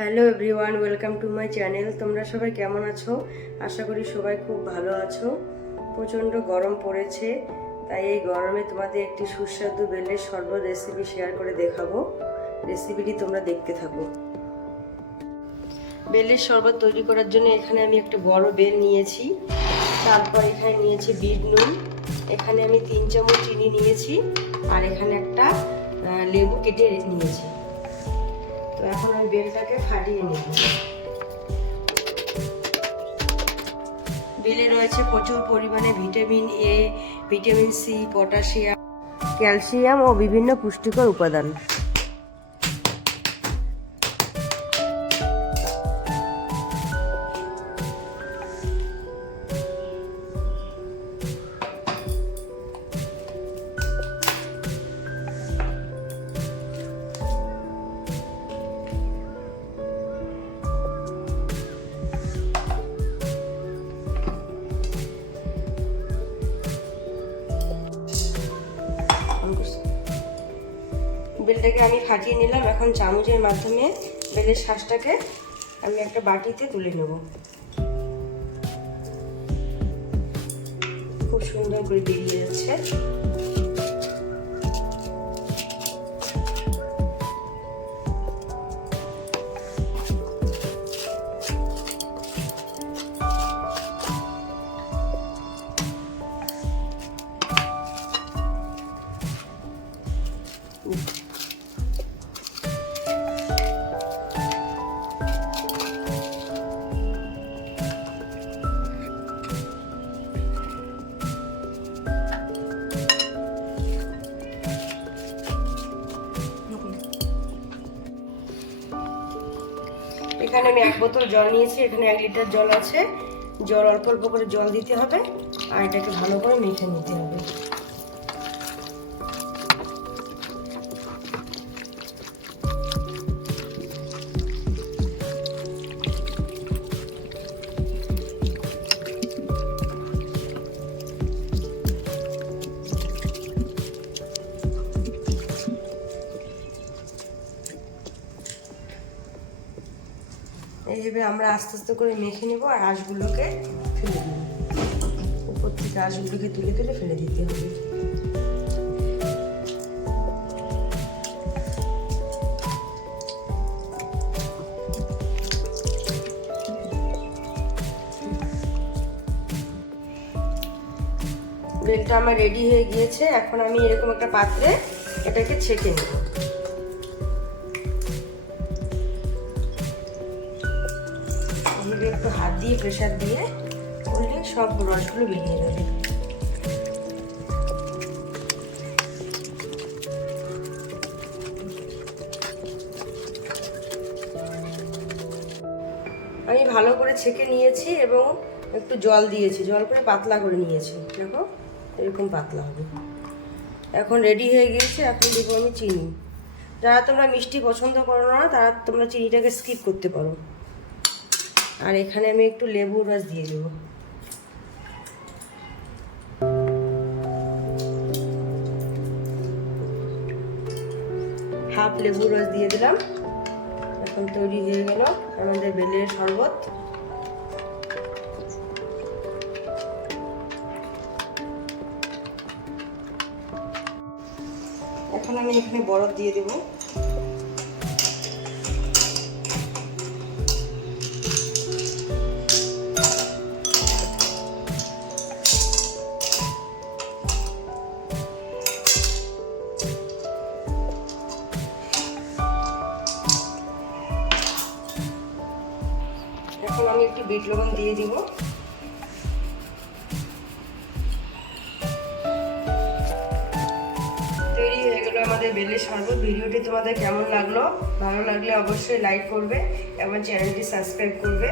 Hello everyone, welcome to my channel. তোমরা সবাই কেমন আছো? আশা করি সবাই খুব ভালো আছো। প্রচণ্ড গরম পড়েছে, তাই এই গরমে তোমাদের একটি সুস্বাদু বেলের শরবত রেসিপি শেয়ার করে দেখাবো। রেসিপিটি তোমরা দেখতে থাকো। বেলের শরবত তৈরি করার জন্য এখানে আমি একটা বড় বেল নিয়েছি। তারপর এখানে নিয়েছি বিট নুন, এখানে আমি 3 চামচ চিনি নিয়েছি, আর এখানে একটা লেবু কেটে নিয়েছি। তো এখন আমি বেলটাকে ফাটিয়ে নেব। বেলে রয়েছে প্রচুর পরিমাণে vitamin A, vitamin C, potassium, calcium ও বিভিন্ন পুষ্টিকর উপাদান। বেলটাকে আমি ফাটিয়ে নিলাম। এখন চামচের মাধ্যমে বেলের শাঁসটাকে আমি একটা বাটিতে তুলে নেব। খুব সুন্দর করে বেরিয়ে যাচ্ছে। এখানে আমি 1 বোতল জল নিয়েছি, এখানে 1 লিটার জল আছে। জল অল্প অল্প করে জল দিতে হবে, আর এটাকে ভালো করে মেখে নিতে হবে। এইভাবে আমরা আস্তে আস্তে করে মেখে নেব, আর আঁশগুলোকে ফেলে দেব। উপর থেকে আঁশগুলোকে তুলে তুলে ফেলে দিতে হবে। বেলটা আমার রেডি হয়ে গিয়েছে। এখন আমি এরকম একটা পাত্রে এটাকে ছেঁকে নেব। একটু হাত দিয়ে প্রেসার দিয়ে করলে সব রসগুলো বেরিয়ে যাবে। আমি ভালো করে ছেঁকে নিয়েছি এবং একটু জল দিয়েছি, জল করে পাতলা করে নিয়েছি। দেখো এরকম পাতলা হবে। এখন রেডি হয়ে গিয়েছে। এখন দেবো আমি চিনি। যারা তোমরা মিষ্টি পছন্দ করো না, তারা তোমরা চিনিটাকে স্কিপ করতে পারো। আর এখানে আমি একটু লেবুর রস দিয়ে দেব। হাফ লেবুর রস দিয়ে দিলাম। এখন তৈরি হয়ে গেল আমাদের বেলের শরবত। এখন আমি এখানে বরফ দিয়ে দেব। এখন আমি একটু বিট লবণ দিয়ে দিব। তৈরি হয়ে গেল আমাদের বেলের শরবত। ভিডিওটি তোমাদের কেমন লাগলো? ভালো লাগলে অবশ্যই লাইক করবে এবং চ্যানেলটি সাবস্ক্রাইব করবে।